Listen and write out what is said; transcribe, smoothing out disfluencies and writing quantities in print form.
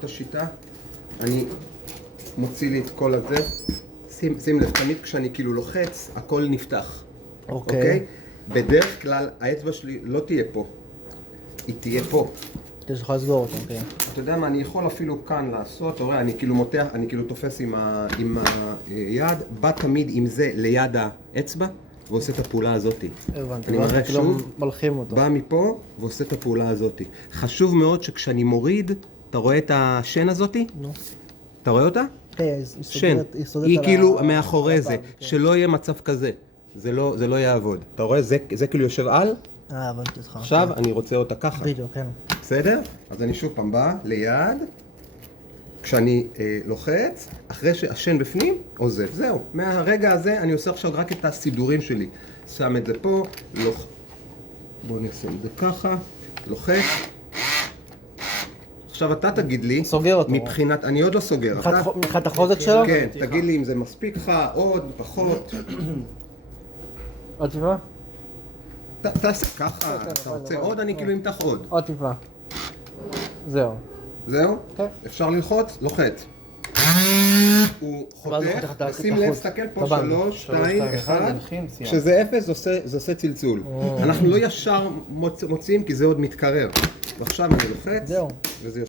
את השיטה, אני מוציא לי את כל הזה, שים לב, תמיד כשאני כאילו לוחץ, הכל נפתח. אוקיי? בדרך כלל האצבע שלי לא תהיה פה, היא תהיה פה. אתה יכול לסגור אותו, אוקיי. אתה יודע מה, אני יכול אפילו כאן לעשות, אתה רואה, אני כאילו מותח, אני כאילו תופס עם היד, בא תמיד עם זה ליד האצבע, ועושה את הפעולה הזאת. הבנתי, אני מראה שוב, מלכים אותו. בא מפה ועושה את הפעולה הזאת. חשוב מאוד שכשאני מוריד, אתה רואה את השן הזאת? נו. אתה רואה אותה? כן, שן. היא כאילו מאחורי זה, שלא יהיה מצב כזה. זה לא יעבוד. אתה רואה? זה כאילו יושב על. הבנתי אותך. עכשיו אני רוצה אותה ככה. בדיוק, כן. בסדר? אז אני שוב פעם בא ליד. כשאני לוחץ, אחרי שהשן בפנים, עוזב. זהו. מהרגע הזה אני עושה עכשיו רק את הסידורים שלי. שם את זה פה, בואו נשים את זה ככה, לוחץ. עכשיו אתה תגיד לי, סוגר אותו. מבחינת, אני עוד לא סוגר. מבחינת החוזק שלו? כן, תגיד לי אם זה מספיק לך, עוד, פחות. עוד טיפה? תעשה ככה, אתה רוצה עוד, אני כאילו אמתח עוד. עוד טיפה. זהו. זהו? כן. אפשר ללחוץ? לוחץ. הוא חותך, שים לב, תסתכל פה, 3, 2, 1, כשזה 0 זה עושה צלצול. אנחנו לא ישר מוציאים כי זה עוד מתקרר. ועכשיו אני לוחץ, וזה